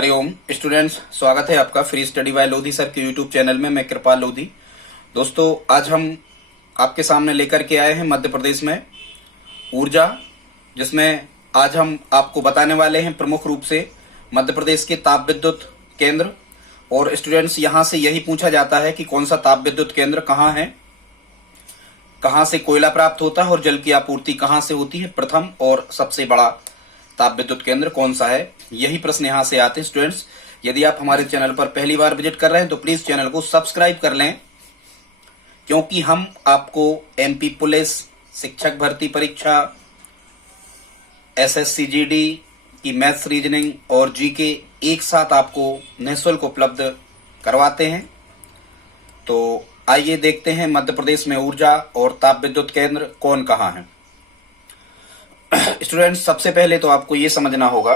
Hariom students, स्वागत है आपका free study bye Lodhi sir के यूट्यूब चैनल में। मैं कृपाल लोधी। दोस्तों, आज हम आपके सामने लेकर के आए हैं मध्य प्रदेश में ऊर्जा, जिसमें आज हम आपको बताने वाले हैं प्रमुख रूप से मध्य प्रदेश के ताप विद्युत केंद्र। और स्टूडेंट्स, यहाँ से यही पूछा जाता है कि कौन सा ताप विद्युत केंद्र कहाँ है, कहाँ से कोयला प्राप्त होता है और जल की आपूर्ति कहाँ से होती है, प्रथम और सबसे बड़ा ताप विद्युत केंद्र कौन सा है। यही प्रश्न यहाँ से आते हैं स्टूडेंट्स। यदि आप हमारे चैनल पर पहली बार विजिट कर रहे हैं तो प्लीज चैनल को सब्सक्राइब कर लें, क्योंकि हम आपको एमपी पुलिस, शिक्षक भर्ती परीक्षा, एसएससी-जीडी की मैथ्स, रीजनिंग और जीके एक साथ आपको निःशुल्क उपलब्ध करवाते हैं। तो आइए देखते हैं मध्य प्रदेश में ऊर्जा और ताप विद्युत केंद्र कौन कहाँ है। स्टूडेंट्स, सबसे पहले तो आपको ये समझना होगा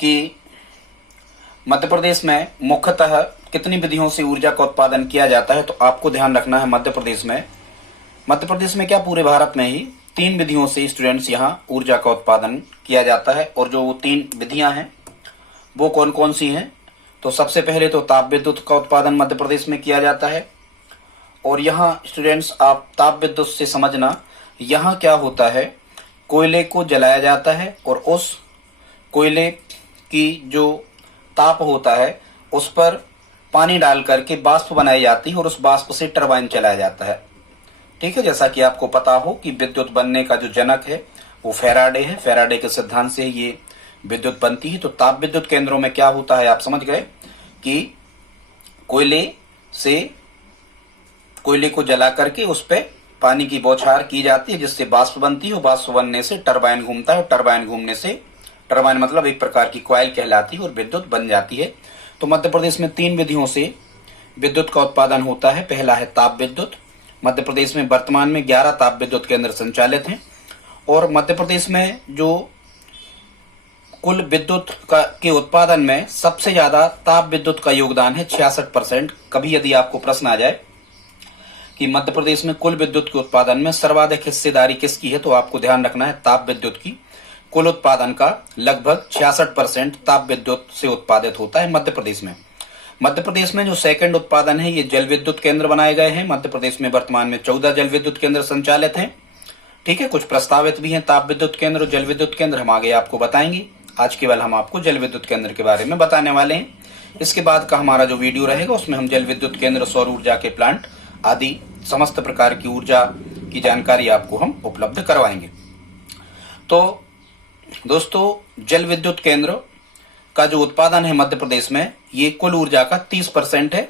कि मध्य प्रदेश में मुख्यतः कितनी विधियों से ऊर्जा का उत्पादन किया जाता है। तो आपको ध्यान रखना है, मध्य प्रदेश में क्या पूरे भारत में ही 3 विधियों से स्टूडेंट्स यहाँ ऊर्जा का उत्पादन किया जाता है। और जो वो 3 विधियां हैं वो कौन कौन सी हैं। तो सबसे पहले तो ताप विद्युत का उत्पादन मध्य प्रदेश में किया जाता है। और यहाँ स्टूडेंट्स, आप ताप विद्युत से समझना, यहाँ क्या होता है, कोयले को जलाया जाता है और उस कोयले की जो ताप होता है उस पर पानी डाल करके वाष्प बनाई जाती है और उस वाष्प से टरबाइन चलाया जाता है। ठीक है, जैसा कि आपको पता हो कि विद्युत बनने का जो जनक है वो फैराडे है। फैराडे के सिद्धांत से ये विद्युत बनती है। तो ताप विद्युत केंद्रों में क्या होता है, आप समझ गए कि कोयले को जला करके उस पर पानी की बौछार की जाती है, जिससे वाष्प बनती है। वाष्प बनने से टरबाइन घूमता है और टरबाइन घूमने से, टरबाइन मतलब एक प्रकार की कॉइल कहलाती है और विद्युत बन जाती है। तो मध्य प्रदेश में 3 विधियों से विद्युत का उत्पादन होता है। पहला है ताप विद्युत। मध्य प्रदेश में वर्तमान में 11 ताप विद्युत केंद्र संचालित हैं। और मध्य प्रदेश में जो कुल विद्युत के उत्पादन में सबसे ज्यादा ताप विद्युत का योगदान है, 66%। कभी यदि आपको प्रश्न आ जाए कि मध्य प्रदेश में कुल विद्युत के उत्पादन में सर्वाधिक हिस्सेदारी किसकी है, तो आपको ध्यान रखना है ताप विद्युत की। कुल उत्पादन का लगभग 66% ताप विद्युत से उत्पादित होता है मध्य प्रदेश में। मध्य प्रदेश में जो सेकंड उत्पादन है, ये जल विद्युत केंद्र बनाए गए हैं। मध्य प्रदेश में वर्तमान में 14 जल विद्युत केंद्र संचालित हैं। ठीक है, कुछ प्रस्तावित भी हैं ताप विद्युत केंद्र और जल विद्युत केंद्र, हम आगे आपको बताएंगे। आज केवल हम आपको जल विद्युत केंद्र के बारे में बताने वाले हैं। इसके बाद का हमारा जो वीडियो रहेगा उसमें हम जल विद्युत केंद्र, सौर ऊर्जा के प्लांट आदि समस्त प्रकार की ऊर्जा की जानकारी आपको हम उपलब्ध करवाएंगे। तो दोस्तों, जल विद्युत केंद्र का जो उत्पादन है मध्य प्रदेश में, ये कुल ऊर्जा का 30% है।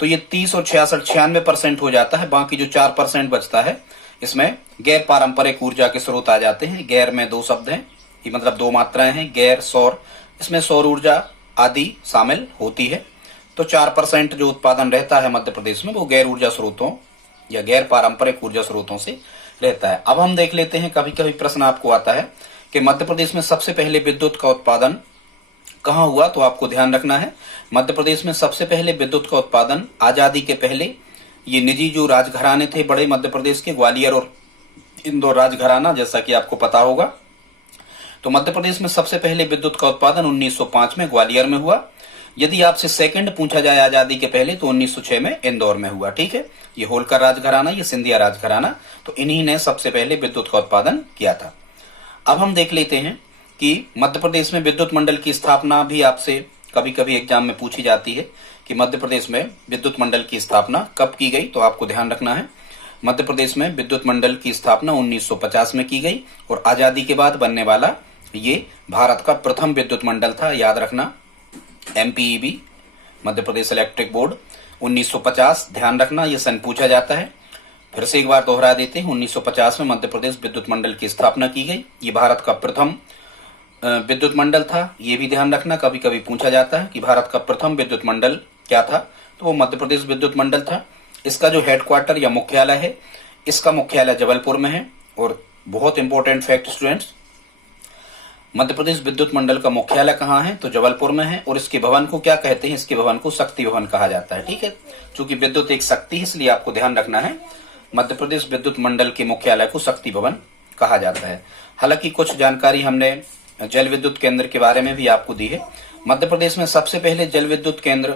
तो ये 30 और 66 96% हो जाता है। बाकी जो 4% बचता है, इसमें गैर पारंपरिक ऊर्जा के स्रोत आ जाते हैं। गैर में 2 शब्द हैं, ये मतलब 2 मात्राएं हैं, गैर, सौर। इसमें सौर ऊर्जा आदि शामिल होती है। तो 4% जो उत्पादन रहता है मध्य प्रदेश में वो गैर ऊर्जा स्रोतों या गैर पारंपरिक ऊर्जा स्रोतों से रहता है। अब हम देख लेते हैं, कभी कभी प्रश्न आपको आता है कि मध्य प्रदेश में सबसे पहले विद्युत का उत्पादन कहाँ हुआ। तो आपको ध्यान रखना है, मध्य प्रदेश में सबसे पहले विद्युत का उत्पादन आजादी के पहले ये निजी जो राजघराने थे बड़े मध्य प्रदेश के, ग्वालियर और इंदौर राजघराना, जैसा कि आपको पता होगा। तो मध्य प्रदेश में सबसे पहले विद्युत का उत्पादन 1905 में ग्वालियर में हुआ। यदि आपसे सेकंड पूछा जाए आजादी के पहले, तो 1906 में इंदौर में हुआ। ठीक है, ये होलकर राजघराना, ये सिंधिया राजघराना, तो इन्हीं ने सबसे पहले विद्युत का उत्पादन किया था। अब हम देख लेते हैं कि मध्य प्रदेश में विद्युत मंडल की स्थापना भी आपसे कभी कभी एग्जाम में पूछी जाती है कि मध्य प्रदेश में विद्युत मंडल की स्थापना कब की गई। तो आपको ध्यान रखना है, मध्य प्रदेश में विद्युत मंडल की स्थापना 1950 में की गई और आजादी के बाद बनने वाला ये भारत का प्रथम विद्युत मंडल था। याद रखना, MPEB, Madhya Pradesh electric board, 1950। ध्यान रखना, ये सन पूछा जाता है। फिर से एक बार दोहरा देते हैं, 1950 में मध्य प्रदेश विद्युत मंडल की स्थापना की गई। ये भारत का प्रथम विद्युत मंडल था। ये भी ध्यान रखना, कभी कभी पूछा जाता है कि भारत का प्रथम विद्युत मंडल क्या था, तो वो मध्य प्रदेश विद्युत मंडल था। इसका जो हेडक्वार्टर या मुख्यालय है, इसका मुख्यालय जबलपुर में है। और बहुत important fact students, Madhya Pradesh विद्युत मंडल का मुख्यालय कहाँ है, तो जबलपुर में है। और इसके भवन को क्या कहते हैं, इसके भवन को शक्ति भवन कहा जाता है। ठीक है, चूंकि विद्युत एक शक्ति है, इसलिए आपको ध्यान रखना है, मध्य प्रदेश विद्युत मंडल के मुख्यालय को शक्ति भवन कहा जाता है। हालांकि कुछ जानकारी हमने जल विद्युत केंद्र के बारे में भी आपको दी है। मध्य प्रदेश में सबसे पहले जल विद्युत केंद्र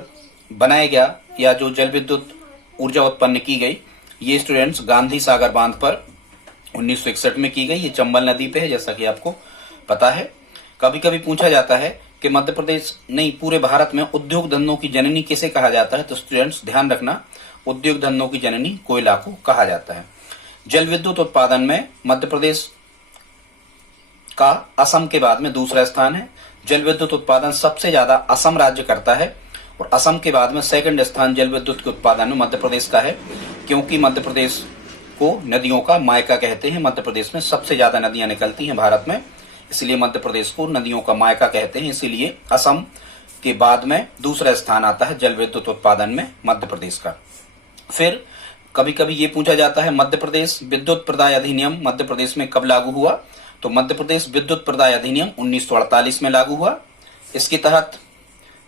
बनाया गया या जो जल विद्युत ऊर्जा उत्पन्न की गई, ये स्टूडेंट्स गांधी सागर बांध पर 1961 में की गई। ये चंबल नदी पे है, जैसा कि आपको पता है। कभी कभी पूछा जाता है कि मध्य प्रदेश नहीं पूरे भारत में उद्योग धंधों की जननी किसे कहा जाता है, तो स्टूडेंट्स ध्यान रखना, उद्योग धंधों की जननी कोयला को कहा जाता है। जल विद्युत उत्पादन में मध्य प्रदेश का असम के बाद में दूसरा स्थान है। जल विद्युत उत्पादन सबसे ज्यादा असम राज्य करता है और असम के बाद में सेकंड स्थान जल विद्युत के उत्पादन में मध्य प्रदेश का है, क्योंकि मध्य प्रदेश को नदियों का मायका कहते हैं। मध्य प्रदेश में सबसे ज्यादा नदियां निकलती हैं भारत में, इसलिए मध्य प्रदेश को नदियों का मायका कहते हैं। इसीलिए असम के बाद में दूसरा स्थान आता है जल विद्युत उत्पादन में मध्य प्रदेश का। फिर कभी कभी ये पूछा जाता है मध्य प्रदेश विद्युत प्रदाय अधिनियम मध्य प्रदेश में कब लागू हुआ, तो मध्य प्रदेश विद्युत प्रदाय अधिनियम 1948 में लागू हुआ। इसके तहत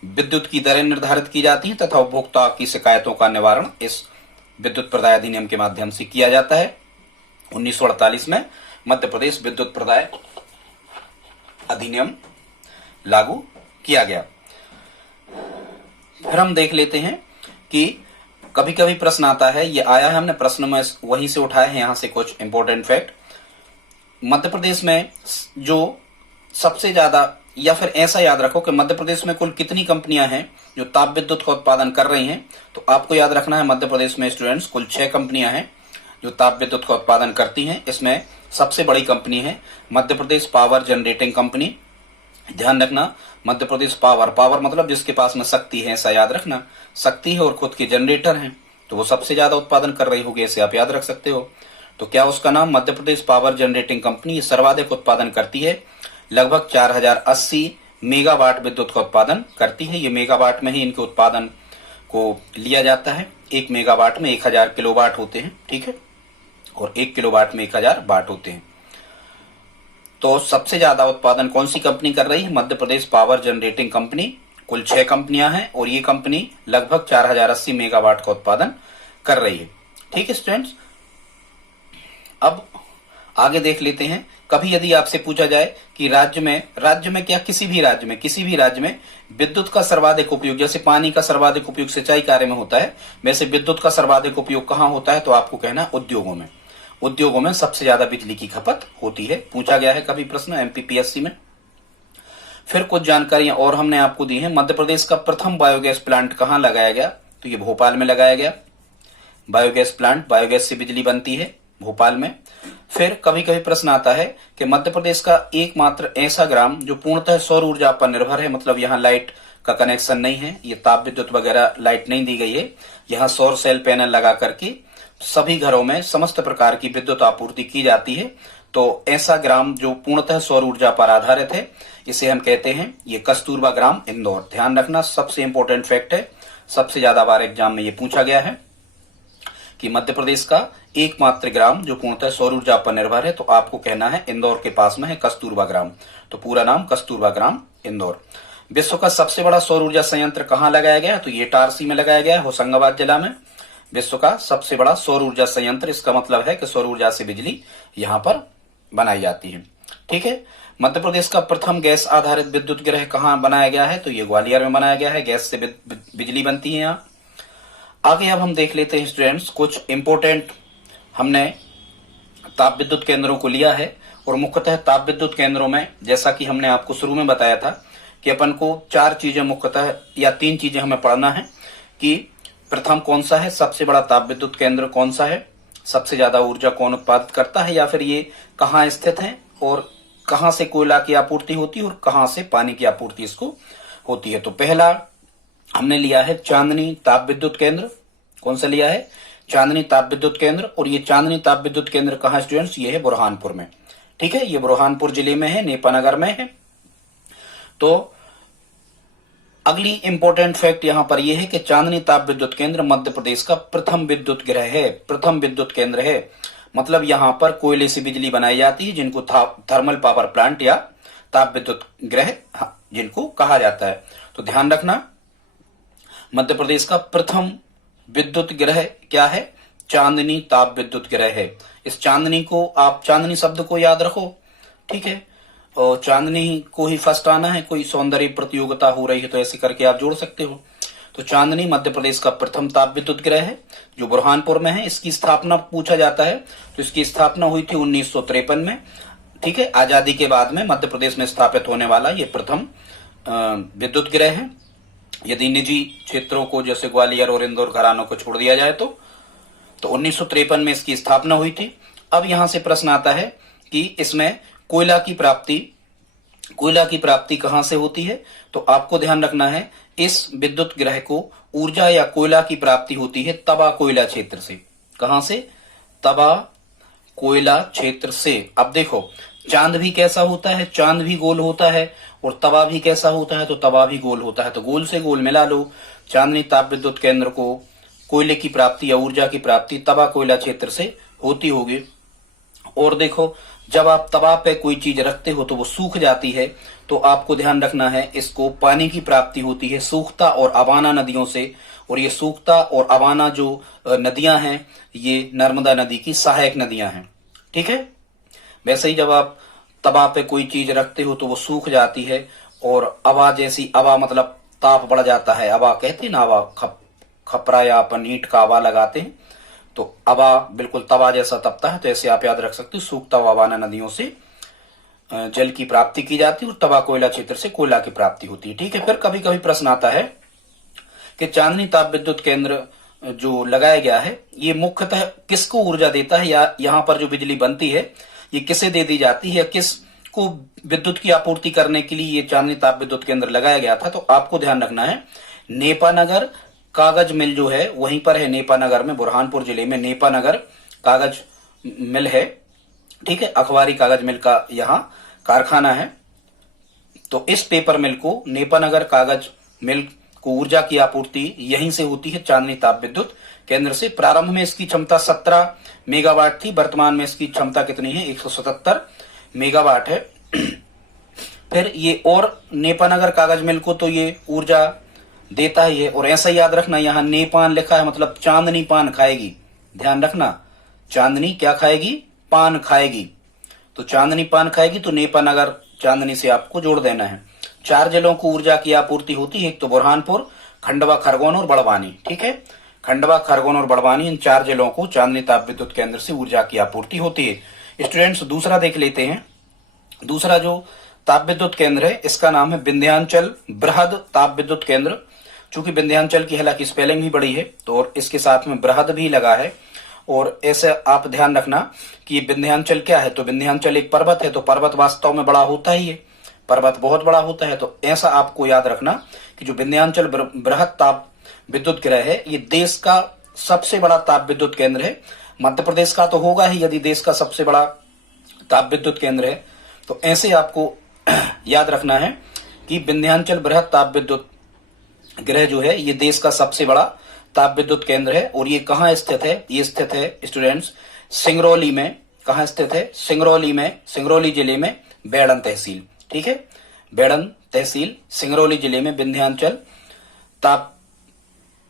विद्युत की दरें निर्धारित की जाती हैं तथा उपभोक्ता की शिकायतों का निवारण इस विद्युत प्रदाय अधिनियम के माध्यम से किया जाता है। 1948 में मध्य प्रदेश विद्युत प्रदाय अधिनियम लागू किया गया। फिर हम देख लेते हैं कि कभी कभी प्रश्न आता है, ये आया है हमने प्रश्न में वहीं से उठाए हैं, यहां से कुछ इंपॉर्टेंट फैक्ट। मध्य प्रदेश में जो सबसे ज्यादा, या फिर ऐसा याद रखो कि मध्य प्रदेश में कुल कितनी कंपनियां हैं जो ताप विद्युत का उत्पादन कर रही हैं, तो आपको याद रखना है मध्य प्रदेश में स्टूडेंट्स कुल 6 कंपनियां हैं जो ताप विद्युत का उत्पादन करती हैं। इसमें सबसे बड़ी कंपनी है Madhya Pradesh power generating company. ध्यान रखना, मध्य प्रदेश पावर मतलब जिसके पास में शक्ति है, ऐसा याद रखना, शक्ति है और खुद के जनरेटर हैं, तो वो सबसे ज्यादा उत्पादन कर रही होगी, ऐसे आप याद रख सकते हो। तो क्या उसका नाम Madhya Pradesh power generating company. ये सर्वाधिक उत्पादन करती है, लगभग 4080 मेगावाट विद्युत का उत्पादन करती है। ये मेगावाट में ही इनके उत्पादन को लिया जाता है। 1 मेगावाट में 1000 किलोवाट होते हैं, ठीक है, और 1 किलोवाट में 1000 वाट होते हैं। तो सबसे ज्यादा उत्पादन कौन सी कंपनी कर रही है, Madhya Pradesh power generating company. कुल 6 कंपनियां हैं और ये कंपनी लगभग 4080 मेगावाट का उत्पादन कर रही है, ठीक है स्टूडेंट्स। अब आगे देख लेते हैं, कभी यदि आपसे पूछा जाए कि राज्य में क्या किसी भी राज्य में विद्युत का सर्वाधिक उपयोग, जैसे पानी का सर्वाधिक उपयोग सिंचाई कार्य में होता है, वैसे विद्युत का सर्वाधिक उपयोग कहाँ होता है, तो आपको कहना उद्योगों में सबसे ज्यादा बिजली की खपत होती है। पूछा गया है कभी प्रश्न एमपीपीएससी में। फिर कुछ जानकारियां और हमने आपको दी हैं। मध्य प्रदेश का प्रथम बायोगैस प्लांट कहाँ लगाया गया, तो ये भोपाल में लगाया गया। बायोगैस प्लांट, बायोगैस से बिजली बनती है भोपाल में। फिर कभी कभी प्रश्न आता है कि मध्य प्रदेश का एकमात्र ऐसा ग्राम जो पूर्णतः सौर ऊर्जा पर निर्भर है, मतलब यहाँ लाइट का कनेक्शन नहीं है, ये ताप विद्युत वगैरह लाइट नहीं दी गई है, यहाँ सौर सेल पैनल लगा करके सभी घरों में समस्त प्रकार की विद्युत आपूर्ति की जाती है। तो ऐसा ग्राम जो पूर्णतः सौर ऊर्जा पर आधारित है, इसे हम कहते हैं ये कस्तूरबा ग्राम इंदौर। ध्यान रखना, सबसे इंपॉर्टेंट फैक्ट है, सबसे ज्यादा बार एग्जाम में ये पूछा गया है कि मध्य प्रदेश का एकमात्र ग्राम जो पूर्णतः सौर ऊर्जा पर निर्भर है, तो आपको कहना है इंदौर के पास में है कस्तूरबा ग्राम। तो पूरा नाम कस्तूरबा ग्राम इंदौर। विश्व का सबसे बड़ा सौर ऊर्जा संयंत्र कहाँ लगाया गया, तो ये इटारसी में लगाया गया है, होशंगाबाद जिला में। विश्व का सबसे बड़ा सौर ऊर्जा संयंत्र, इसका मतलब है कि सौर ऊर्जा से बिजली यहाँ पर बनाई जाती है, ठीक है। मध्य प्रदेश का प्रथम गैस आधारित विद्युत गृह कहाँ बनाया गया है, तो ये ग्वालियर में बनाया गया है। गैस से बिजली बनती है यहाँ। आगे अब हम देख लेते हैं स्टूडेंट्स, कुछ इंपोर्टेंट हमने ताप विद्युत केंद्रों को लिया है और मुख्यतः ताप विद्युत केंद्रों में, जैसा कि हमने आपको शुरू में बताया था कि अपन को 4 चीजें मुख्यतः या 3 चीजें हमें पढ़ना है कि प्रथम कौन सा है सबसे बड़ा ताप विद्युत केंद्र, कौन सा है सबसे ज्यादा ऊर्जा कौन उत्पादित करता है, या फिर ये कहाँ स्थित है और कहाँ से कोयला की आपूर्ति होती है और कहाँ से पानी की आपूर्ति इसको होती है। तो पहला हमने लिया है चांदनी ताप विद्युत केंद्र। कौन सा लिया है, चांदनी ताप विद्युत केंद्र। और ये चांदनी ताप विद्युत केंद्र कहाँ स्टूडेंट्स, ये है बुरहानपुर में, ठीक है, ये बुरहानपुर जिले में है, नेपानगर में है। तो अगली इंपॉर्टेंट फैक्ट यहां पर यह है कि चांदनी ताप विद्युत केंद्र मध्य प्रदेश का प्रथम विद्युत गृह है, प्रथम विद्युत केंद्र है। मतलब यहां पर कोयले से बिजली बनाई जाती है, जिनको थर्मल पावर प्लांट या ताप विद्युत गृह जिनको कहा जाता है। तो ध्यान रखना, मध्य प्रदेश का प्रथम विद्युत गृह क्या है, चांदनी ताप विद्युत गृह है। इस चांदनी को आप, चांदनी शब्द को याद रखो, ठीक है। और चांदनी को ही फर्स्ट आना है, कोई सौंदर्य प्रतियोगिता हो रही है तो ऐसे करके आप जोड़ सकते हो। तो चांदनी मध्य प्रदेश का प्रथम ताप विद्युत गृह है जो बुरहानपुर में है। इसकी स्थापना पूछा जाता है तो इसकी स्थापना हुई थी 1953 में। ठीक है, आजादी के बाद में मध्य प्रदेश में स्थापित होने वाला ये प्रथम विद्युत गृह है। यदि निजी क्षेत्रों को जैसे ग्वालियर और इंदौर घरानों को छोड़ दिया जाए तो 1953 में इसकी स्थापना हुई थी। अब यहां से प्रश्न आता है कि इसमें कोयला की प्राप्ति कहां से होती है। तो आपको ध्यान रखना है इस विद्युत गृह को ऊर्जा या कोयला की प्राप्ति होती है तवा कोयला क्षेत्र से। कहां से? तवा कोयला क्षेत्र से। अब देखो चांद भी कैसा होता है, चांद भी गोल होता है, और तवा भी कैसा होता है, तो तवा भी गोल होता है। तो गोल से गोल मिला लो। चांदनी ताप विद्युत केंद्र को कोयले की प्राप्ति या ऊर्जा की प्राप्ति तवा कोयला क्षेत्र से होती होगी। और देखो जब आप तवा पे कोई चीज रखते हो तो वो सूख जाती है, तो आपको ध्यान रखना है इसको पानी की प्राप्ति होती है सूखता और अवाना नदियों से। और ये सूखता और अवाना जो नदियां हैं ये नर्मदा नदी की सहायक नदियां हैं। ठीक है, वैसे ही जब आप तवा पे कोई चीज रखते हो तो वो सूख जाती है, और अवा जैसी, अवा मतलब ताप बढ़ जाता है, अवा कहते हैं ना, अवा खपरा या अपन ईंट का अवा लगाते हैं तो अवा बिल्कुल तवा जैसा तपता है। तो ऐसे आप याद रख सकते हो सूखता हुआ अवाना नदियों से जल की प्राप्ति की जाती है और तवा कोयला क्षेत्र से कोयला की प्राप्ति होती है। ठीक है, फिर कभी कभी प्रश्न आता है कि चांदनी ताप विद्युत केंद्र जो लगाया गया है ये मुख्यतः किसको ऊर्जा देता है, या यहाँ पर जो बिजली बनती है ये किसे दे दी जाती है, किसको विद्युत की आपूर्ति करने के लिए ये चांदनी ताप विद्युत केंद्र लगाया गया था। तो आपको ध्यान रखना है नेपानगर कागज मिल जो है वहीं पर है, नेपानगर में, बुरहानपुर जिले में नेपानगर कागज मिल है। ठीक है, अखबारी कागज मिल का यहाँ कारखाना है। तो इस पेपर मिल को, नेपानगर कागज मिल को ऊर्जा की आपूर्ति यहीं से होती है चांदनी ताप विद्युत केंद्र से। प्रारंभ में इसकी क्षमता 17 मेगावाट थी, वर्तमान में इसकी क्षमता कितनी है? 177 मेगावाट है। फिर ये और नेपानगर कागज मिल को तो ये ऊर्जा देता ही है। और ऐसा याद रखना यहाँ नेपान लिखा है मतलब चांदनी पान खाएगी। ध्यान रखना, चांदनी क्या खाएगी? पान खाएगी। तो चांदनी पान खाएगी तो नेपानगर चांदनी से आपको जोड़ देना है। 4 जिलों को ऊर्जा की आपूर्ति होती है, एक तो बुरहानपुर, खंडवा, खरगोन और बड़वानी। ठीक है, खंडवा, खरगोन और बड़वानी, इन 4 जिलों को चांदनी ताप विद्युत केंद्र से ऊर्जा की आपूर्ति होती है। स्टूडेंट्स दूसरा देख लेते हैं। दूसरा जो ताप विद्युत केंद्र है इसका नाम है विंध्याचल बृहद ताप विद्युत केंद्र। चूंकि विंध्याचल की हालांकि स्पेलिंग भी बड़ी है तो और इसके साथ में बृहद भी लगा है। और ऐसे आप ध्यान रखना कि विंध्याचल क्या है, तो विंध्याचल एक पर्वत है, तो पर्वत वास्तव में बड़ा होता ही है, पर्वत बहुत बड़ा होता है। तो ऐसा आपको याद रखना कि जो विंध्याचल बृहद ताप विद्युत गृह है ये देश का सबसे बड़ा ताप विद्युत केंद्र है। मध्य प्रदेश का तो होगा ही यदि देश का सबसे बड़ा ताप विद्युत केंद्र है। तो ऐसे आपको याद रखना है कि विंध्याचल बृहद ताप विद्युत गृह जो है ये देश का सबसे बड़ा ताप विद्युत केंद्र है। और ये कहाँ स्थित है? ये स्थित है स्टूडेंट्स सिंगरौली में। कहाँ स्थित है? सिंगरौली में, सिंगरौली जिले में, बेड़न तहसील। ठीक है, बेड़न तहसील सिंगरौली जिले में विंध्याचल ताप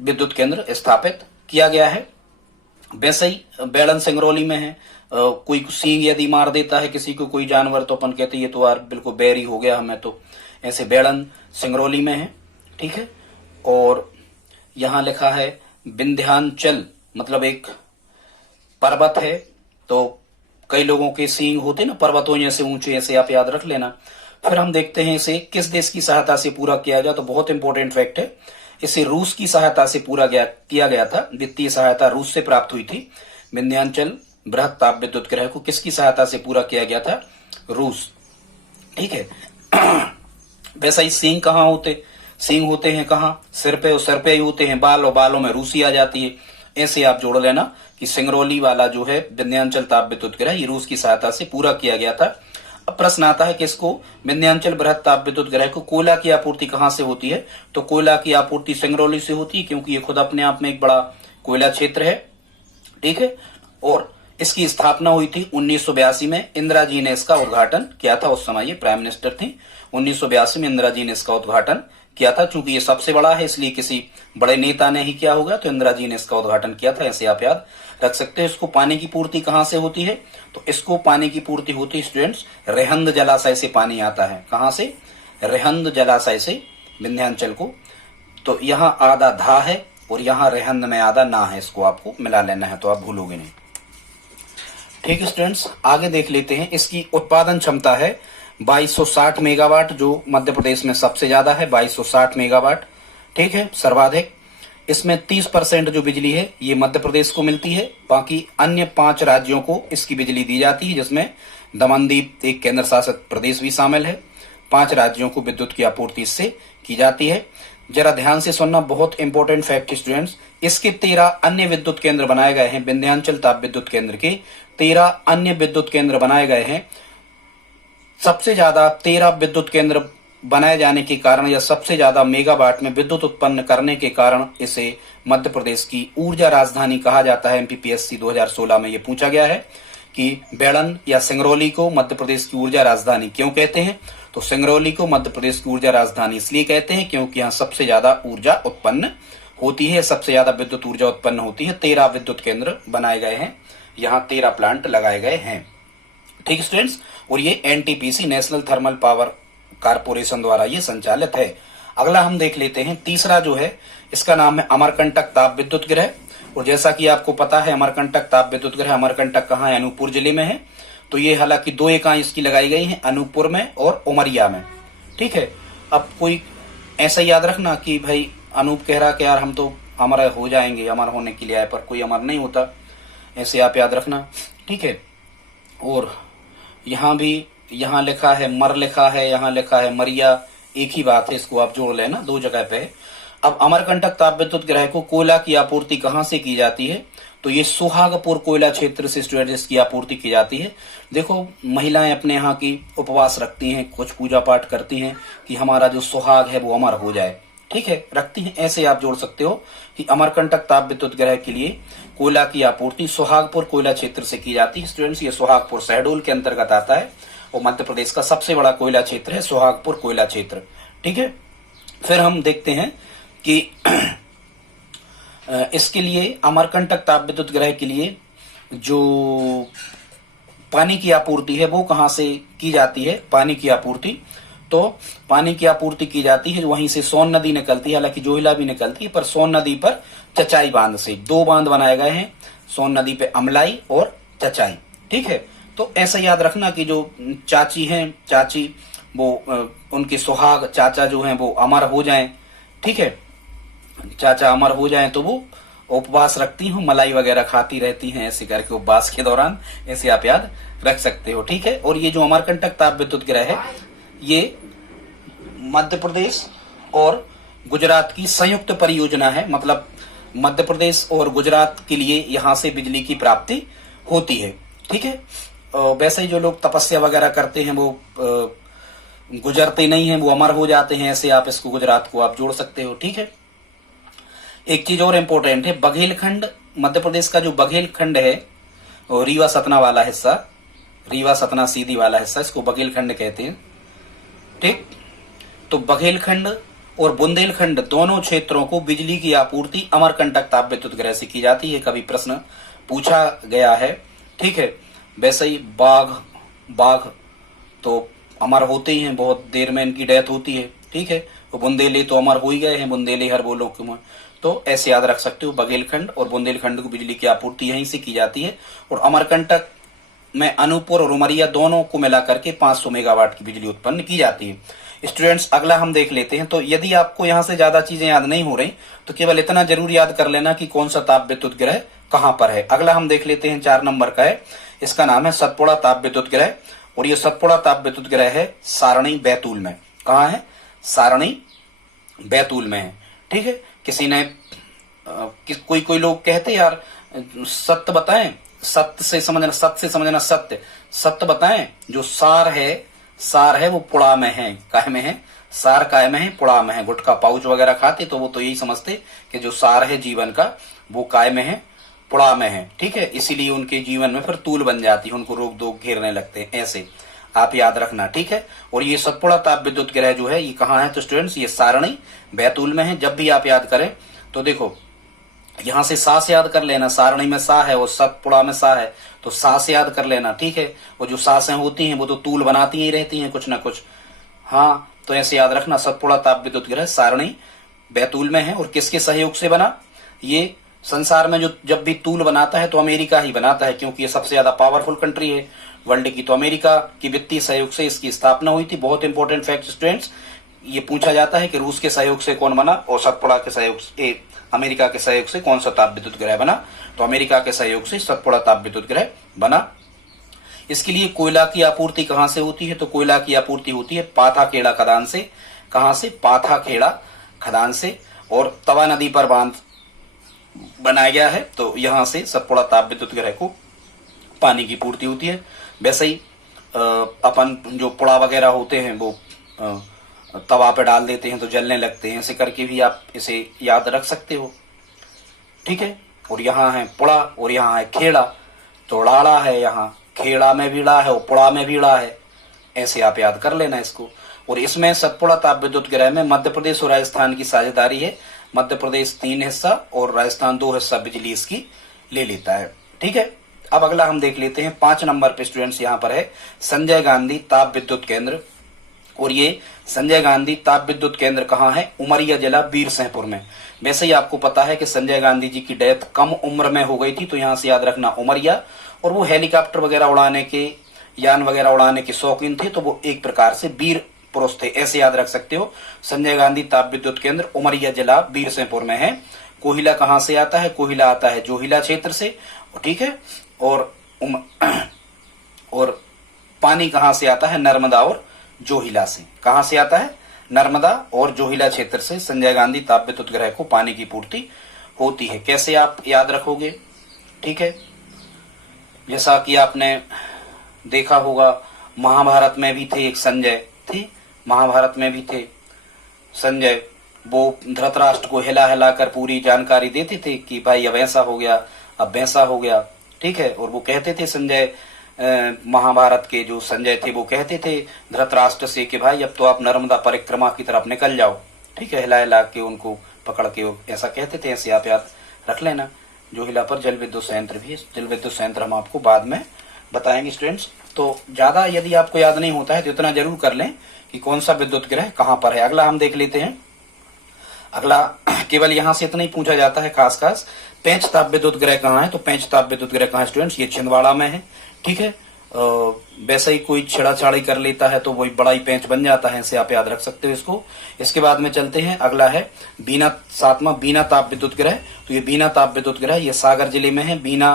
विद्युत केंद्र स्थापित किया गया है। वैसे ही बेड़न सिंगरौली में है। कोई सींग यदि मार देता है किसी को कोई जानवर तो अपन कहते ये तो यार बिल्कुल बैरी हो गया हमें, तो ऐसे बेड़न सिंगरौली में है। ठीक है, और यहां लिखा है विंध्याचल मतलब एक पर्वत है। तो कई लोगों के सींग होते ना पर्वतों जैसे ऊंचे, ऐसे आप याद रख लेना। फिर हम देखते हैं इसे किस देश की सहायता से पूरा किया गया, तो बहुत इंपॉर्टेंट फैक्ट है, इसे रूस की सहायता से पूरा किया गया था। वित्तीय सहायता रूस से प्राप्त हुई थी। विंध्याचल बृहद ताप विद्युत गृह को किसकी सहायता से पूरा किया गया था? रूस। ठीक है, वैसा ही सींग कहाँ होते? सींग होते हैं कहाँ? सिर पे, और सिर पे ही होते हैं बाल, और बालों में रूसी आ जाती है। ऐसे आप जोड़ लेना कि सिंगरौली वाला जो है विंध्याचल ताप विद्युत गृह ये रूस की सहायता से पूरा किया गया था। अब प्रश्न आता है कि इसको विंध्याचल बृहद ताप विद्युत गृह को कोयला की आपूर्ति कहाँ से होती है? तो कोयला की आपूर्ति सिंगरौली से होती है क्योंकि ये खुद अपने आप में एक बड़ा कोयला क्षेत्र है। ठीक है, और इसकी स्थापना हुई थी 1982 में। इंदिरा जी ने इसका उद्घाटन किया था, उस समय ये प्राइम मिनिस्टर थी। 1982 में इंदिरा जी ने इसका उद्घाटन किया था। चूंकि ये सबसे बड़ा है इसलिए किसी बड़े नेता ने ही किया होगा, तो इंदिरा जी ने इसका उद्घाटन किया था, ऐसे आप याद रख सकते हैं। इसको पानी की पूर्ति कहां से होती है? तो इसको पानी की पूर्ति होती है स्टूडेंट्स, रेहंद जलाशय से पानी आता है। कहां से? रेहंद जलाशय से विंध्याचल को। तो यहाँ आधा धा है और यहाँ रेहंद में आधा ना है, इसको आपको मिला लेना है तो आप भूलोगे नहीं। ठीक है स्टूडेंट्स, आगे देख लेते हैं। इसकी उत्पादन क्षमता है 2260 मेगावाट, जो मध्य प्रदेश में सबसे ज्यादा है, 2260 मेगावाट। ठीक है, सर्वाधिक। इसमें 30% जो बिजली है ये मध्य प्रदेश को मिलती है, बाकी अन्य 5 राज्यों को इसकी बिजली दी जाती है, जिसमें दमनदीप एक केंद्र शासित प्रदेश भी शामिल है। 5 राज्यों को विद्युत की आपूर्ति इससे की जाती है। जरा ध्यान से सुनना, बहुत इंपॉर्टेंट फैक्ट स्टूडेंट्स। इसके 13 अन्य विद्युत केंद्र बनाए गए हैं। विंध्याचल ताप विद्युत केंद्र के 13 अन्य विद्युत केंद्र बनाए गए हैं। सबसे ज्यादा 13 विद्युत केंद्र बनाए जाने के कारण या सबसे ज्यादा मेगावाट में विद्युत उत्पन्न करने के कारण इसे मध्य प्रदेश की ऊर्जा राजधानी कहा जाता है। एमपीपीएससी 2016 में ये पूछा गया है कि बेड़न या सिंगरौली को मध्य प्रदेश की ऊर्जा राजधानी क्यों कहते हैं? तो सिंगरौली को मध्य प्रदेश की ऊर्जा राजधानी इसलिए कहते हैं क्योंकि यहाँ सबसे ज्यादा ऊर्जा उत्पन्न होती है, सबसे ज्यादा विद्युत ऊर्जा उत्पन्न होती है। 13 विद्युत केंद्र बनाए गए हैं, यहाँ 13 प्लांट लगाए गए हैं। ठीक स्टूडेंट्स, और ये NTPC national thermal power corporation द्वारा ये संचालित है। अगला हम देख लेते हैं, तीसरा जो है इसका नाम है अमरकंटक ताप विद्युत गृह। और जैसा कि आपको पता है अमरकंटक ताप विद्युत गृह, अमरकंटक कहाँ है? अनूपपुर जिले में है। तो ये हालांकि 2 इकाई इसकी लगाई गई हैं, अनूपपुर में और उमरिया में। ठीक है, अब कोई ऐसा याद रखना कि भाई अनूप कह रहा कि यार हम तो अमर हो जाएंगे, अमर होने के लिए आए, पर कोई अमर नहीं होता, ऐसे आप याद रखना। ठीक है, और यहाँ भी यहाँ लिखा है मर लिखा है, यहाँ लिखा है मरिया, एक ही बात है, इसको आप जोड़ लेना, 2 जगह पे है। अब अमरकंटक ताप विद्युत गृह को कोयला की आपूर्ति कहाँ से की जाती है? तो ये सुहागपुर कोयला क्षेत्र से स्टूडेंट्स की आपूर्ति की जाती है। देखो, महिलाएं अपने यहाँ की उपवास रखती हैं, कुछ पूजा पाठ करती हैं कि हमारा जो सुहाग है वो अमर हो जाए। ठीक है, रखती हैं, ऐसे आप जोड़ सकते हो कि अमरकंटक ताप विद्युत गृह के लिए कोयला की आपूर्ति सुहागपुर कोयला क्षेत्र से की जाती है। स्टूडेंट्स, ये सुहागपुर शहडोल के अंतर्गत आता है और मध्य प्रदेश का सबसे बड़ा कोयला क्षेत्र है सुहागपुर कोयला क्षेत्र। ठीक है, फिर हम देखते हैं कि इसके लिए अमरकंटक ताप विद्युत गृह के लिए जो पानी की आपूर्ति है वो कहां से की जाती है? पानी की आपूर्ति, तो पानी की आपूर्ति की जाती है वहीं से सोन नदी निकलती है, हालांकि जोहिला भी निकलती है, पर सोन नदी पर चचाई बांध से 2 बांध बनाए गए हैं, सोन नदी पे अमलाई और चचाई। ठीक है, तो ऐसा याद रखना कि जो चाची हैं, चाची वो उनके सुहाग चाचा जो हैं वो अमर हो जाएं। ठीक है, चाचा अमर हो जाएं तो वो उपवास रखती हूँ, मलाई वगैरह खाती रहती हैं, ऐसे करके उपवास के दौरान, ऐसे आप याद रख सकते हो। ठीक है, और ये जो अमरकंटक ताप विद्युत गृह है ये मध्य प्रदेश और गुजरात की संयुक्त परियोजना है, मतलब मध्य प्रदेश और गुजरात के लिए यहाँ से बिजली की प्राप्ति होती है। ठीक है, वैसे ही जो लोग तपस्या वगैरह करते हैं वो गुजरते नहीं हैं, वो अमर हो जाते हैं, ऐसे आप इसको गुजरात को आप जोड़ सकते हो। ठीक है, एक चीज और इम्पोर्टेंट है, बघेलखंड, मध्य प्रदेश का जो बघेलखंड है और रीवा सतना वाला हिस्सा, रीवा सतना सीधी वाला हिस्सा, इसको बघेलखंड कहते हैं। ठीक, तो बघेलखंड और बुंदेलखंड दोनों क्षेत्रों को बिजली की आपूर्ति अमरकंटक ताप विद्युत गृह से की जाती है, कभी प्रश्न पूछा गया है। ठीक है, वैसे ही बाघ तो अमर होते ही हैं, बहुत देर में इनकी डेथ होती है। ठीक है, तो बुंदेले तो अमर हो ही गए हैं, बुंदेले हर बोलो क्यों, तो ऐसे याद रख सकते हो, बघेलखंड और बुंदेलखंड को बिजली की आपूर्ति यहीं से की जाती है। और अमरकंटक में अनूपपुर और उमरिया दोनों को मिलाकर के 500 मेगावाट की बिजली उत्पन्न की जाती है। स्टूडेंट्स, अगला हम देख लेते हैं। तो यदि आपको यहाँ से ज्यादा चीजें याद नहीं हो रही तो केवल इतना जरूर याद कर लेना कि कौन सा ताप विद्युत गृह कहाँ पर है। अगला हम देख लेते हैं, 4 नंबर का है, इसका नाम है सतपुड़ा ताप विद्युत गृह। और ये सतपुड़ा ताप विद्युत गृह है सारणी बैतूल में। कहाँ है? सारणी बैतूल में है। ठीक है, किसी ने कोई लोग कहते यार सत्य बताएं, सत्य से समझना, सत्य सत्य बताएं। जो सार है वो पुड़ा में है, काहे में है? सार काय में है? पुड़ा में है। गुटखा पाउच वगैरह खाते तो वो तो यही समझते कि जो सार है जीवन का वो काय में है, पुड़ा में है, ठीक है, इसीलिए उनके जीवन में फिर तूल बन जाती है, उनको रोक दो घेरने लगते हैं, ऐसे आप याद रखना, ठीक है। और ये सतपुड़ा ताप विद्युत ग्रह जो है ये कहाँ है, तो स्टूडेंट्स ये सारणी बैतूल में है। जब भी आप याद करें तो देखो यहां से सा से याद कर लेना, सारणी में सा है और सतपुड़ा में सा है, तो सा से याद कर लेना, ठीक है। वो जो सासें होती हैं वो तो तूल बनाती ही रहती हैं कुछ ना कुछ, हाँ, तो ऐसे याद रखना। सतपुड़ा ताप विद्युत ग्रह सारणी बैतूल में है और किसके सहयोग से बना, ये संसार में जो जब भी तूल बनाता है तो अमेरिका ही बनाता है, क्योंकि ये सबसे ज्यादा पावरफुल कंट्री है वर्ल्ड की, तो अमेरिका की वित्तीय सहयोग से इसकी स्थापना हुई थी। बहुत इंपॉर्टेंट फैक्ट स्टूडेंट्स, ये पूछा जाता है कि रूस के सहयोग से कौन बना और सतपुड़ा के सहयोग से, अमेरिका के सहयोग से कौन सा ताप विद्युत ग्रह बना, तो अमेरिका के सहयोग से सतपुड़ा ताप विद्युत ग्रह बना। इसके लिए कोयला की आपूर्ति कहां से होती है, तो कोयला की आपूर्ति होती है पाथाखेड़ा खदान से। कहां से, पाथाखेड़ा खदान से। और तवा नदी पर बांध बनाया गया है, तो यहां से सतपुड़ा ताप विद्युत ग्रह को पानी की पूर्ति होती है। वैसे ही अपन जो पुड़ा वगैरह होते हैं वो तवा पे डाल देते हैं तो जलने लगते हैं, ऐसे करके भी आप इसे याद रख सकते हो, ठीक है। और यहाँ है पुड़ा और यहाँ है खेड़ा, तो लाड़ा है, यहाँ खेड़ा में भी ला है और पुड़ा में भी ला है, ऐसे आप याद कर लेना इसको। और इसमें सतपुड़ा ताप विद्युत ग्रह में मध्य प्रदेश और राजस्थान की साझेदारी है। मध्य प्रदेश 3 हिस्सा और राजस्थान 2 हिस्सा बिजली इसकी ले लेता है, ठीक है। अब अगला हम देख लेते हैं 5 नंबर पे स्टूडेंट्स, यहाँ पर है संजय गांधी ताप विद्युत केंद्र। और ये संजय गांधी ताप विद्युत केंद्र कहाँ है, उमरिया जिला बीरसिंहपुर में। वैसे ही आपको पता है कि संजय गांधी जी की डेथ कम उम्र में हो गई थी, तो यहाँ से याद रखना उमरिया। और वो हेलीकॉप्टर वगैरह उड़ाने के, यान वगैरह उड़ाने के शौकीन थे, तो वो एक प्रकार से वीर पुरुष थे, ऐसे याद रख सकते हो। संजय गांधी ताप विद्युत केंद्र उमरिया जिला बीरसिंहपुर में है। कोयला कहाँ से आता है, कोयला आता है जोहिला क्षेत्र से, ठीक है। और पानी कहाँ से आता है, नर्मदा और जोहिला से। कहां से आता है, नर्मदा और जोहिला क्षेत्र से संजय गांधी ताप विद्युत ग्रह को पानी की पूर्ति होती है। कैसे आप याद रखोगे, ठीक है। जैसा कि आपने देखा होगा महाभारत में भी थे एक संजय, थे महाभारत में भी थे संजय, वो धृतराष्ट्र को हिला हिला कर पूरी जानकारी देते थे कि भाई अब ऐसा हो गया, अब वैसा हो गया, ठीक है। और वो कहते थे संजय, महाभारत के जो संजय थे वो कहते थे धृतराष्ट्र से कि भाई अब तो आप नर्मदा परिक्रमा की तरफ निकल जाओ, ठीक है, हिला हिला के उनको पकड़ के ऐसा कहते थे, ऐसे आप याद रख लेना। जोहिला पर जल विद्युत संयंत्र भी है, जल विद्युत संयंत्र हम आपको बाद में बताएंगे स्टूडेंट्स। तो ज्यादा यदि आपको याद नहीं होता है तो इतना जरूर कर लें कि कौन सा विद्युत ग्रह कहां पर है। अगला हम देख लेते हैं। अगला केवल यहां से इतना ही पूछा जाता है खास खास, पेंच ताप विद्युत ग्रह कहाँ है, तो पेंच ताप विद्युत ग्रह कहाँ है स्टूडेंट्स, ये छिंदवाड़ा में है, ठीक है। वैसे ही कोई छेड़ाछाड़ी कर लेता है तो वही बड़ा ही पेंच बन जाता है, ऐसे आप याद रख सकते हो इसको। इसके बाद में चलते हैं, अगला है बीना, 7वां बीना ताप विद्युत ग्रह। तो ये बीना ताप विद्युत ग्रह ये सागर जिले में है, बीना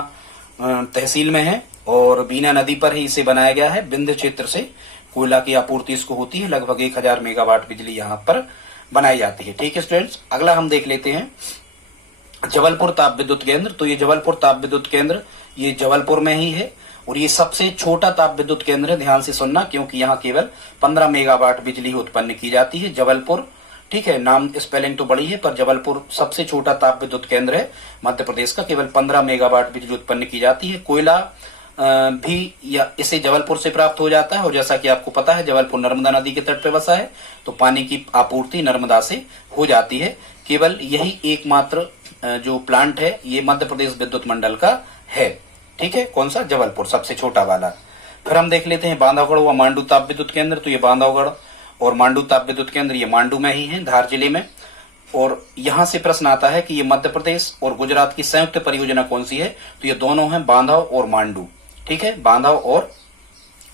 तहसील में है और बीना नदी पर ही इसे बनाया गया है। विंध्य क्षेत्र से कोयला की आपूर्ति इसको होती है, लगभग 1000 मेगावाट बिजली यहाँ पर बनाई जाती है, ठीक है स्टूडेंट्स। अगला हम देख लेते हैं जबलपुर ताप विद्युत केंद्र। तो ये जबलपुर ताप विद्युत केंद्र ये जबलपुर में ही है और ये सबसे छोटा ताप विद्युत केंद्र है, ध्यान से सुनना, क्योंकि यहाँ केवल 15 मेगावाट बिजली उत्पन्न की जाती है। जबलपुर, ठीक है, नाम स्पेलिंग तो बड़ी है पर जबलपुर सबसे छोटा ताप विद्युत केंद्र है मध्य प्रदेश का, केवल 15 मेगावाट बिजली उत्पन्न की जाती है। कोयला भी या इसे जबलपुर से प्राप्त हो जाता है और जैसा कि आपको पता है जबलपुर नर्मदा नदी के तट पे बसा है, तो पानी की आपूर्ति नर्मदा से हो जाती है। केवल यही एकमात्र जो प्लांट है ये मध्य प्रदेश विद्युत मंडल का है, ठीक है। कौन सा, जबलपुर, सबसे छोटा वाला। फिर हम देख लेते हैं बांधवगढ़ व मांडू ताप विद्युत केंद्र। तो ये बांधवगढ़ और मांडू ताप विद्युत केंद्र ये मांडू में ही है, धार जिले में। और यहां से प्रश्न आता है कि ये मध्य प्रदेश और गुजरात की संयुक्त परियोजना कौन सी है, तो ये दोनों हैं बांधव और मांडू, ठीक है, बांधव और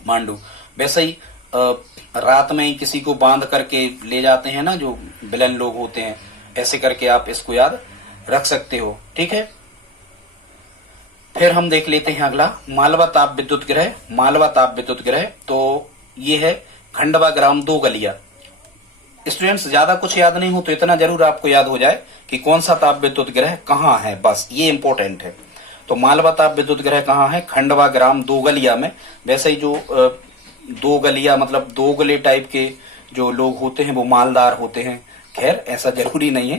मांडू। वैसे ही रात में ही किसी को बांध करके ले जाते हैं ना जो विलन लोग होते हैं, ऐसे करके आप इसको याद रख सकते हो, ठीक है। फिर हम देख लेते हैं अगला मालवा ताप विद्युत ग्रह। मालवा ताप विद्युत ग्रह तो ये है खंडवा ग्राम 2 गलिया। स्टूडेंट्स ज्यादा कुछ याद नहीं हो तो इतना जरूर आपको याद हो जाए कि कौन सा ताप विद्युत ग्रह कहाँ है, बस ये इंपॉर्टेंट है। तो मालवा ताप विद्युत ग्रह कहाँ है, खंडवा ग्राम 2 गलिया में। वैसे ही जो 2 गलिया मतलब 2 गले टाइप के जो लोग होते हैं वो मालदार होते हैं, खैर ऐसा जरूरी नहीं है,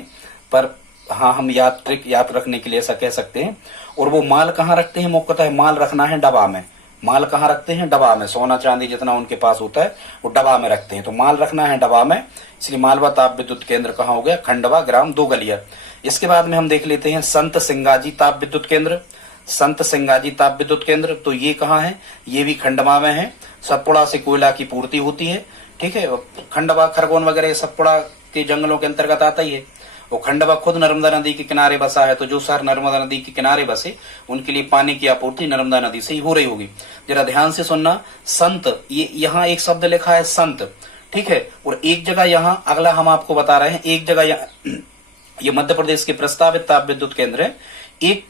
पर हाँ, हम याद रखने के लिए ऐसा कह सकते हैं। और वो माल कहाँ रखते हैं, मुख्यतः माल रखना है डबा में। माल कहाँ रखते हैं, डबा में। सोना चांदी जितना उनके पास होता है वो डबा में रखते हैं, तो माल रखना है डबा में। इसलिए मालवा ताप विद्युत केंद्र कहाँ हो गया, खंडवा, ग्राम दोगलिया। इसके बाद में हम देख लेते हैं संत सिंगाजी ताप विद्युत केंद्र। संत सिंगाजी ताप विद्युत केंद्र, तो ये कहाँ है, ये भी खंडवा में है। सतपुड़ा से कोयला की पूर्ति होती है, ठीक है। खंडवा, खरगोन वगैरह सतपुड़ा के जंगलों के अंतर्गत आता ही है। वो खंडवा खुद नर्मदा नदी के किनारे बसा है, तो जो शहर नर्मदा नदी के किनारे बसे उनके लिए पानी की आपूर्ति नर्मदा नदी से ही हो रही होगी। जरा ध्यान से सुनना, संत, ये यहाँ एक शब्द लिखा है संत, ठीक है। और एक जगह यहाँ, अगला हम आपको बता रहे हैं, एक जगह ये मध्य प्रदेश के प्रस्तावित ताप विद्युत केंद्र है। एक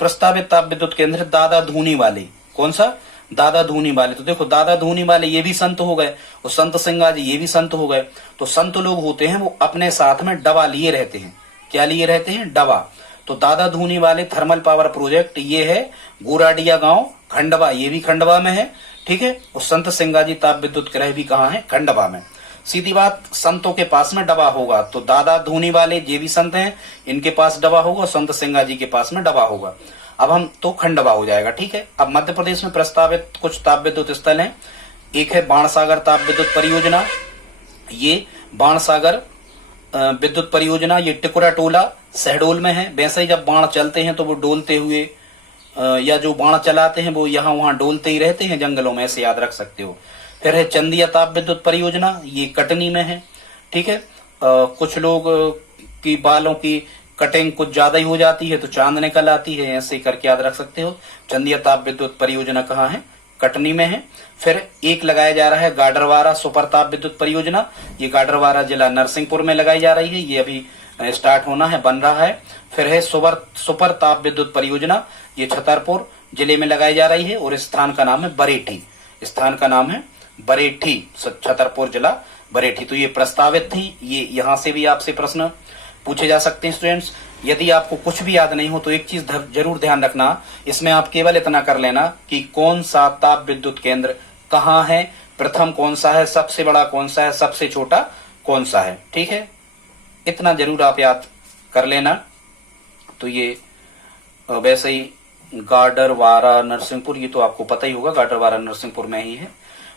प्रस्तावित ताप विद्युत केंद्र दादा धूनी वाले। कौन सा, दादा धूनी वाले। तो देखो दादा धूनी वाले ये भी संत हो गए, और संत सिंगाजी ये भी संत हो गए। तो संत लोग होते हैं वो अपने साथ में डबा लिए रहते हैं। क्या लिए रहते हैं, डबा। तो दादा धूनी वाले थर्मल पावर प्रोजेक्ट ये है गोराडिया गांव, खंडवा, ये भी खंडवा में है, ठीक है। और संत सिंगाजी ताप विद्युत गृह भी कहाँ है, खंडवा में। सीधी बात, संतों के पास में डबा होगा, तो दादा धूनी वाले ये भी संत हैं, इनके पास डबा होगा, संत सिंगाजी के पास में डबा होगा। अब हम तो खंडवा हो जाएगा, ठीक है। अब मध्य प्रदेश में प्रस्तावित कुछ ताप विद्युत स्थल हैं। एक है बाणसागर ताप विद्युत परियोजना। ये बाणसागर विद्युत परियोजना, ये टिकुरा टोला शहडोल में है। वैसे ही जब बाण चलते हैं तो वो डोलते हुए, या जो बाण चलाते हैं वो यहाँ वहां डोलते ही रहते हैं जंगलों में, ऐसे याद रख सकते हो। फिर है चंदिया ताप विद्युत परियोजना, ये कटनी में है, ठीक है। कुछ लोग की बालों की कटिंग कुछ ज्यादा ही हो जाती है तो चांद निकल आती है, ऐसे करके याद रख सकते हो। चंदिया ताप विद्युत परियोजना कहाँ है, कटनी में है। फिर एक लगाया जा रहा है गाडरवारा सुपर ताप विद्युत परियोजना। ये गाडरवारा जिला नरसिंहपुर में लगाई जा रही है, ये अभी स्टार्ट होना है, बन रहा है। फिर है सुपर ताप विद्युत परियोजना, ये छतरपुर जिले में लगाई जा रही है, और स्थान का नाम है बरेठी। स्थान का नाम है बरेठी, छतरपुर जिला बरेठी। तो ये प्रस्तावित थी, ये यहाँ से भी आपसे प्रश्न पूछे जा सकते हैं स्टूडेंट्स। यदि आपको कुछ भी याद नहीं हो तो एक चीज जरूर ध्यान रखना, इसमें आप केवल इतना कर लेना कि कौन सा ताप विद्युत केंद्र कहाँ है, प्रथम कौन सा है, सबसे बड़ा कौन सा है, सबसे छोटा कौन सा है, ठीक है। इतना जरूर आप याद कर लेना। तो ये वैसे ही गाडरवारा नरसिंहपुर, ये तो आपको पता ही होगा, गाडरवारा नरसिंहपुर में ही है।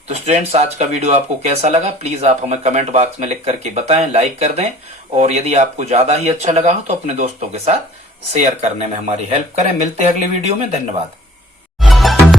तो स्टूडेंट्स, आज का वीडियो आपको कैसा लगा प्लीज आप हमें कमेंट बॉक्स में लिख करके बताएं, लाइक कर दें, और यदि आपको ज्यादा ही अच्छा लगा हो तो अपने दोस्तों के साथ शेयर करने में हमारी हेल्प करें। मिलते हैं अगले वीडियो में, धन्यवाद।